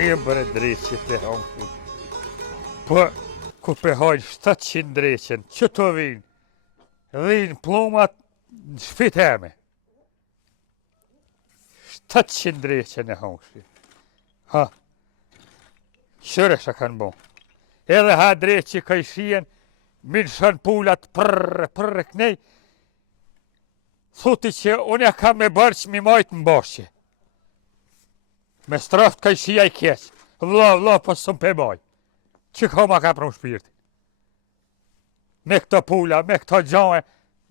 jem bërë dreqit e hongë. Po, ku pehojnë 700 dreqen, që të vinë? Dhinë plumat në shpit eme. 700 dreqen e hongë. Ha, qëre shë kanë bo. Edhe ha dreqi ka i shien, minë shën pullat prrë kënej. Thuti që unë ja kam me bërë që mi majtë më bashqe. Me straft ka i shia i keq. Vla, po së më pëmaj. Që ka ma ka për më shpirti. Me këto pula, me këto gjane,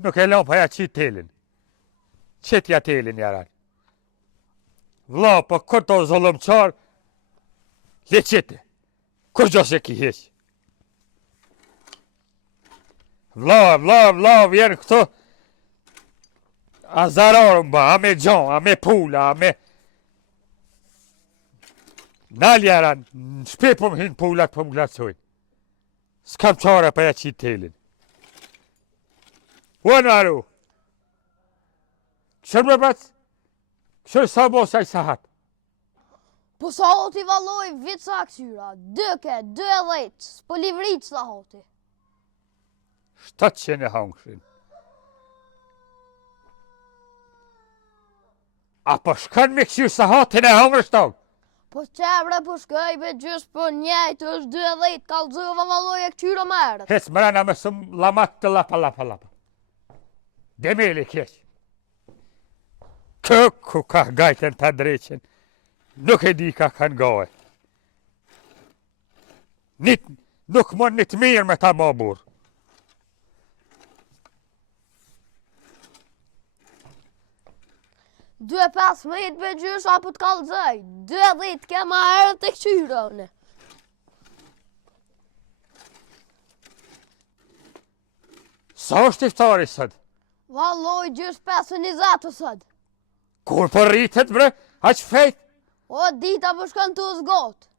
nuk e lom përja qitë telin. Qëtja telin jaran. Vla, po këto zollëmqar, le qëte. Kur gjo se ki heq. Vla, vjen këto. A zararën ba, a me gjane, a me pula, a me... Nalë jaran, në shpe për më hinë pullat për më glasojnë. S'kam qare për ja qitë telin. Unë aru. Këshër me bërës? Këshër sa mos a i sahat? Po sa hoti valoj vitë sa kësyra, 12, s'po livrit sa hoti. 700 e hangëshin. A po shkën me kësyrë sa hatin e hangër shtangë? Po qebre po shkëj me gjysë po njejtë është 12, kalzëva valoj e këqyra merët. Hec mërana me sëmë lamat të lapa. Demeli keq. Këku ka gajten të dreqen, nuk e di ka kanë gaj. Nuk mund një të mirë me ta ma burë. Due 15 me gjysë apo të kalzëj, 12 kema herë të këqyra une. Sa është iftari sëtë? Valoj gjysë 5:20 sëtë. Kur për rritet bre, aq fejt? O dita për shkën të zgotë.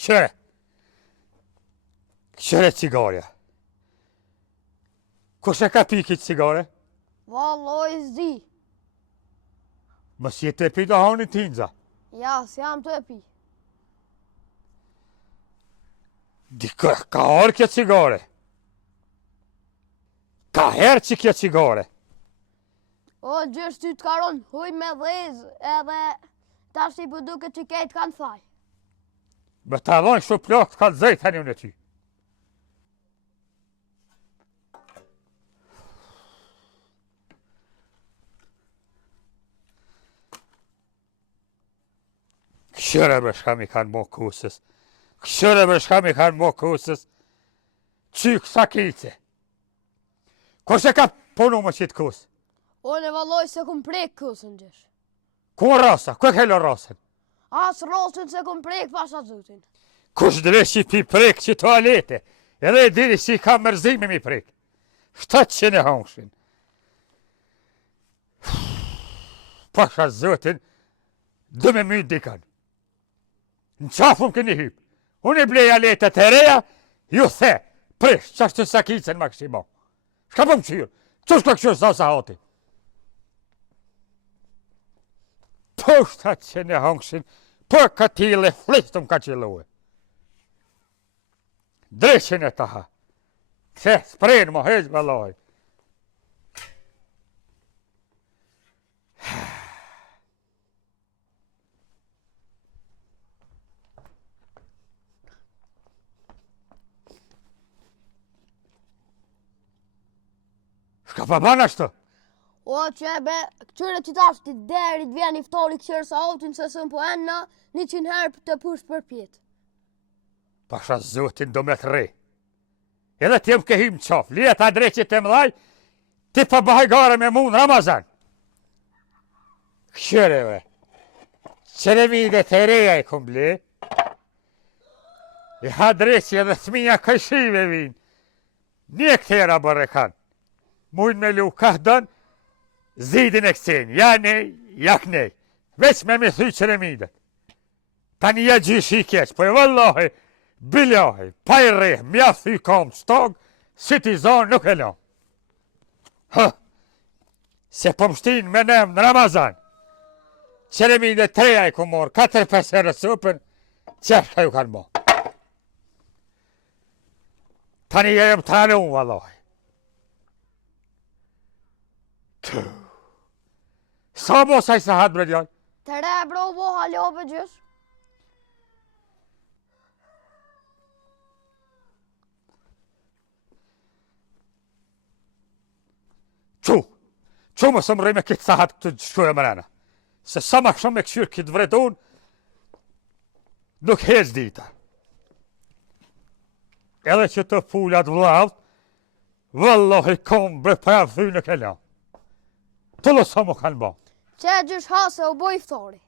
Këshëre cigarja. Kushe ka pikit cigare? Valoj zdi. Mës jetë e pi të hanë t'inza. Ja, s'jam të e pi. Dikë, ka orë kjo cigare. Ka herë që kjo cigare. O, gjështë ty të karon, huj me dhezë edhe tash i për duke që kejtë kanë faj. Me ta dhonë shtu plakë të ka zëjtë tani unë e ty. Këshëre me shka mi kanë mo kusës. Këshëre me shka mi kanë mo kusës. Qykë sa kice. Kose ka punu më qitë kusë? O, në valoj se kum prek kusën gjësh. Ku rasa? Ku e kelo rasën? As rosën se kum prek pasha zutin. Kush dreshi pi prek që toalete. Edhe e diri si ka mërzime mi prek. 700 e hangshin. Pasha zotin, dë me mytë dikan. Në qafëm këni hypë. Unë i bleja letet e reja, ju the, prish, qashtë të sakicën ma kështi bo. Shka pëm qyrë? Qështë ka këshurë sa hati? Po 700 e hangshin, po këtile flistëm ka qiluë. Dreqin e taha. Se, sprejnë më hezë bëlloj. Shka pa banë ashtë? O, qebe, këqyre që tash të derit vjen iftori këqyre sa otin se sëm po enna 100 herë të push për pjetë. Pasha zotin do me të re. Edhe t'jem këhim qaf, lija ta dreqit të mdhaj, ti pa bëhaj gare me mund Ramazan. Këqyreve, qëremi dhe të reja i kom ble, i ha dreqit edhe thminja këshive vinë, një këtera bërre kanë. Mujnë me lu kahdën, zidin e këseni, ja nej, jak nej. Veç me thy qëremidet. Tani ja gjyshi i keq, po e vëllohi, Bilahi, pa i reh, mja thy kam stog, si t'i zonë nuk e lan. Se po mështin me nem në Ramazan. Qeremi dhe 3 i ku morë, 4-5 herë supën, qeshka ju kanë mo. Tani e jem tranu, vallahi. Sa mo sa i sahat, bre djallë? Të re, bro, bo, halove gjysh. Qu më së më rejme këtë sahat këtë shkuja më rena. Se sa ma shumë me këshyrë këtë vretun, nuk hez dita. Edhe që të fullat vlavë, vallahi kom bre pa ja thy në kella. Të lo sa më kanë ba. Që gjysh hase u boj iftari.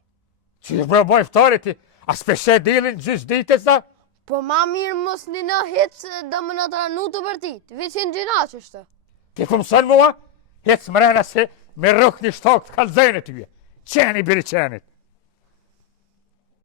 Që bre boj iftari ti, as peshe dilin gjysh dite sa? Po ma mirë mos një në hitë dhe më në të ranu të bërtit. Vicin gjina qështë. Ti ku mësën mua? Hecë më rena se me rëk një shtokë të kalzene tyje. Qeni biri qenit.